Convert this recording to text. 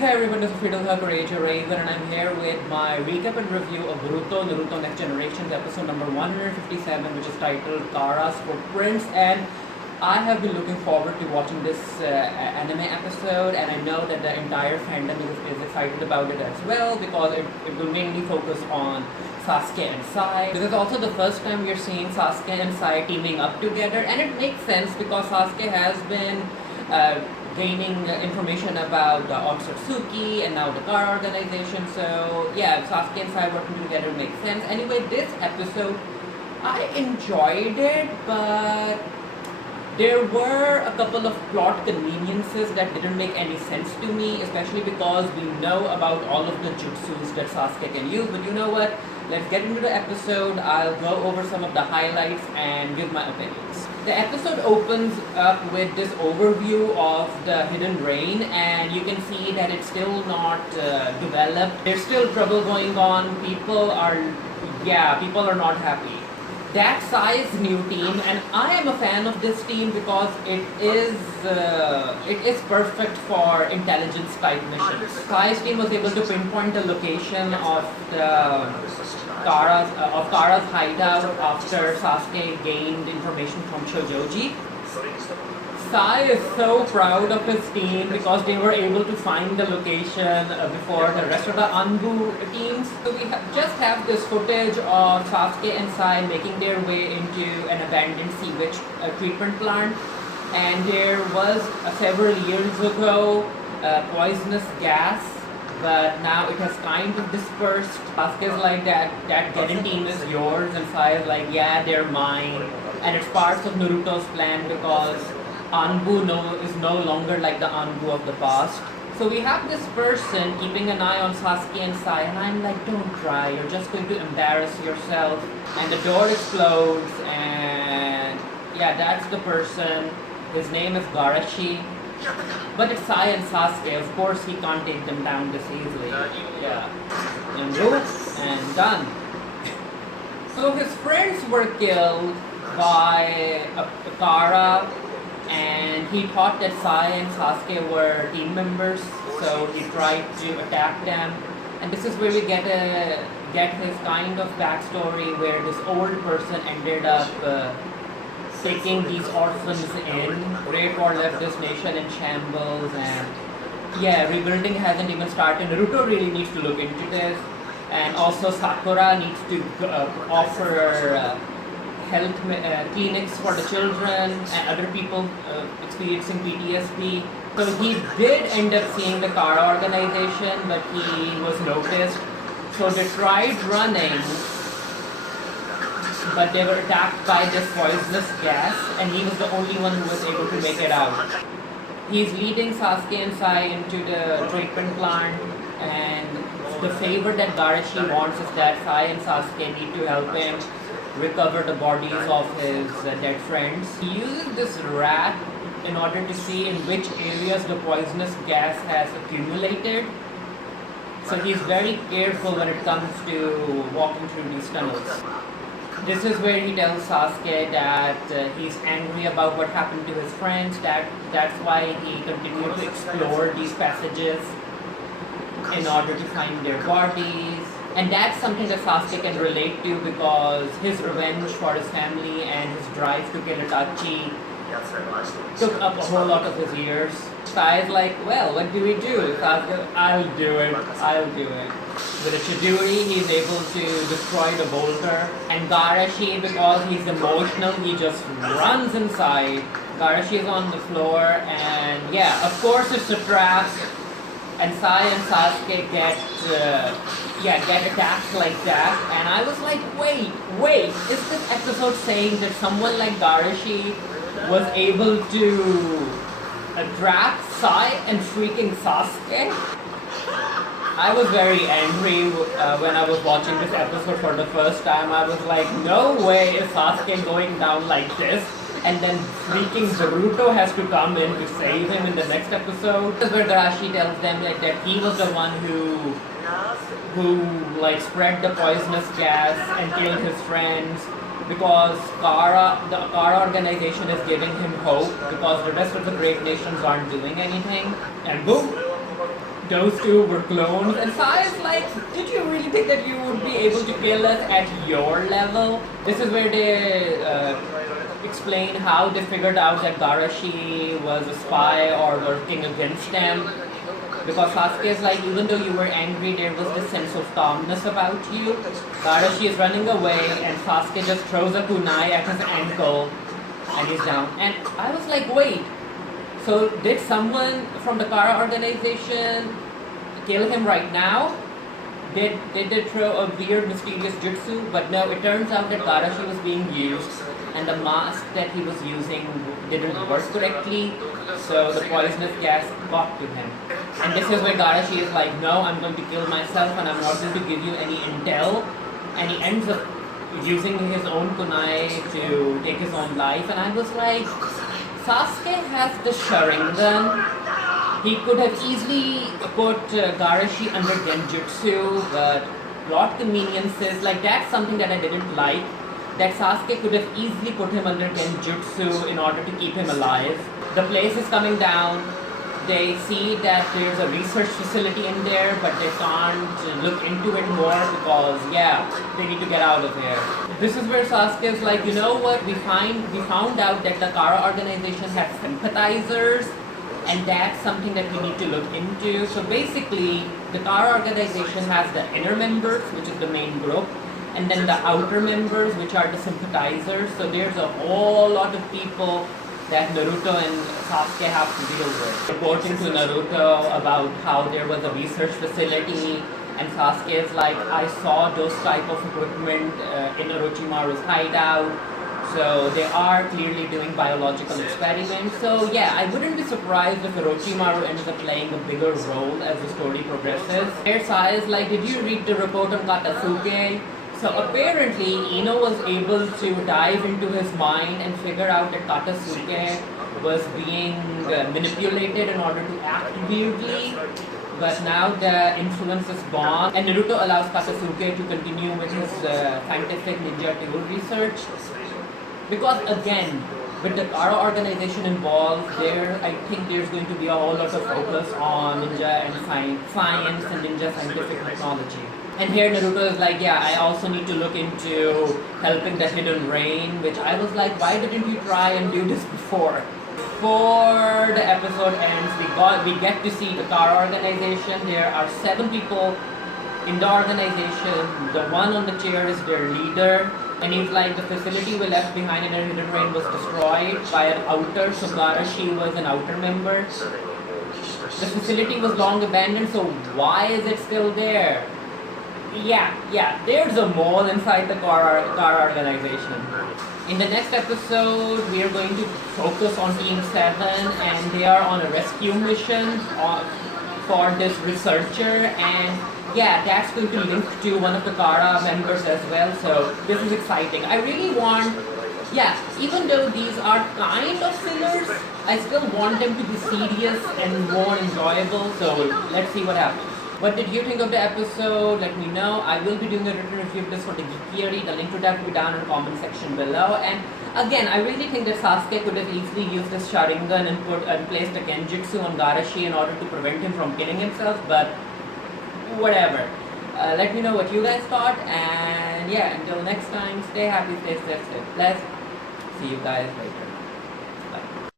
Hey everyone, this is Fiddle Rager Raven, and I'm here with my recap and review of Naruto Next Generation's episode number 157, which is titled Kara's Footprints. And I have been looking forward to watching this anime episode, and I know that the entire fandom is excited about it as well because it will mainly focus on Sasuke and Sai. This is also the first time we are seeing Sasuke and Sai teaming up together, and it makes sense because Sasuke has been gaining information about Otsutsuki and now the Kara organization. So yeah, Sasuke and Sai working together makes sense. Anyway, this episode, I enjoyed it, but there were a couple of plot conveniences that didn't make any sense to me, especially because we know about all of the jutsus that Sasuke can use. But you know what? Let's get into the episode. I'll go over some of the highlights and give my opinions. The episode opens up with this overview of the hidden rain, and you can see that it's still not developed. There's still trouble going on. People are not happy. That's Sai's new team, and I am a fan of this team because it is perfect for intelligence type missions. Sai's team was able to pinpoint the location of Kara's hideout after Sasuke gained information from Chojoji. Sai is so proud of his team because they were able to find the location before the rest of the Anbu teams. So we just have this footage of Sasuke and Sai making their way into an abandoned sewage treatment plant. And there was several years ago poisonous gas, but now it has kind of dispersed. Sasuke is like that Genin team is yours, and Sai is like, yeah, they're mine. And it's part of Naruto's plan because Anbu is no longer like the Anbu of the past. So we have this person keeping an eye on Sasuke and Sai, and I'm like, don't try, you're just going to embarrass yourself. And the door explodes, and yeah, that's the person. His name is Garashi. But it's Sai and Sasuke, of course he can't take them down this easily. Yeah. And boom, and done. So his friends were killed by Kara, and he thought that Sai and Sasuke were team members, so he tried to attack them. And this is where we get his kind of backstory where this old person ended up taking these orphans in. Great War left this nation in shambles, and yeah, rebuilding hasn't even started. Naruto really needs to look into this, and also Sakura needs to offer health clinics for the children and other people experiencing PTSD. So he did end up seeing the Kara organization, but he was noticed. So they tried running, but they were attacked by this poisonous gas, and he was the only one who was able to make it out. He's leading Sasuke and Sai into the treatment plant, and the favor that Garashi wants is that Sai and Sasuke need to help him recover the bodies of his dead friends. He uses this rat in order to see in which areas the poisonous gas has accumulated. So he's very careful when it comes to walking through these tunnels. This is where he tells Sasuke that he's angry about what happened to his friends, that's why he continued to explore these passages in order to find their bodies. And that's something that Sasuke can relate to because his revenge for his family and his drive to kill Itachi took up a whole lot of his years. Sai is like, well, what do we do? Sasuke, I'll do it. With a Chidori, he's able to destroy the boulder. And Garashi, because he's emotional, he just runs inside. Garashi is on the floor, and yeah, of course it's a trap. And Sai and Sasuke get attacked like that, and I was like, wait, is this episode saying that someone like Garashi was able to trap Sai and freaking Sasuke? I was very angry when I was watching this episode for the first time. I was like, no way is Sasuke going down like this. And then freaking Boruto has to come in to save him in the next episode. This is where Garashi tells them that he was the one who spread the poisonous gas and killed his friends because the Kara organization is giving him hope because the rest of the great nations aren't doing anything. And boom! those two were clones. And Sai is like, did you really think that you would be able to kill us at your level? This is where they explain how they figured out that Garashi was a spy or working against them. Because Sasuke is like, even though you were angry, there was this sense of calmness about you. Garashi is running away and Sasuke just throws a kunai at his ankle and he's down. And I was like, wait, so did someone from the Kara organization kill him right now? Did they throw a weird mysterious jutsu? But no, it turns out that Garashi was being used and the mask that he was using didn't work correctly, so the poisonous gas got to him. And this is where Garashi is like, no, I'm going to kill myself and I'm not going to give you any intel. And he ends up using his own kunai to take his own life. And I was like, Sasuke has the Sharingan. He could have easily put Garashi under Genjutsu, but plot conveniences, like that's something that I didn't like. That Sasuke could have easily put him under Genjutsu in order to keep him alive. The place is coming down. They see that there's a research facility in there, but they can't look into it more because, yeah, they need to get out of here. This is where Sasuke is like, you know what, we found out that the Kara organization has sympathizers, and that's something that we need to look into. So basically, the Kara organization has the inner members, which is the main group, and then the outer members, which are the sympathizers. So there's a whole lot of people that Naruto and Sasuke have to deal with. Reporting to Naruto about how there was a research facility, and Sasuke is like, I saw those type of equipment in Orochimaru's hideout. So they are clearly doing biological experiments. So yeah, I wouldn't be surprised if Orochimaru ends up playing a bigger role as the story progresses. Here Sai is like, did you read the report on Katasuke? So apparently, Ino was able to dive into his mind and figure out that Katasuke was being manipulated in order to act weirdly. But now the influence is gone, and Naruto allows Katasuke to continue with his scientific ninja tool research. Because again, with the Kara organization involved, I think there's going to be a whole lot of focus on ninja and science and ninja scientific technology. And here Naruto is like, yeah, I also need to look into helping the Hidden Rain, which I was like, why didn't you try and do this before? Before the episode ends, we get to see the Kara organization. There are 7 people in the organization. The one on the chair is their leader. And he's like, the facility we left behind in the Hidden Rain was destroyed by an outer, so Garashi was an outer member. The facility was long abandoned, so why is it still there? Yeah, there's a mole inside the Kara organization. In the next episode, we are going to focus on Team 7, and they are on a rescue mission for this researcher, and yeah, that's going to link to one of the Kara members as well, so this is exciting. I really want, even though these are kind of fillers, I still want them to be serious and more enjoyable, so let's see what happens. What did you think of the episode? Let me know. I will be doing a written review of this for the Geek Theory. The link to that will be down in the comment section below. And again, I really think that Sasuke could have easily used this Sharingan and placed a Genjutsu on Garashi in order to prevent him from killing himself, but whatever. Let me know what you guys thought, and yeah, until next time, stay happy, stay safe, stay blessed. See you guys later.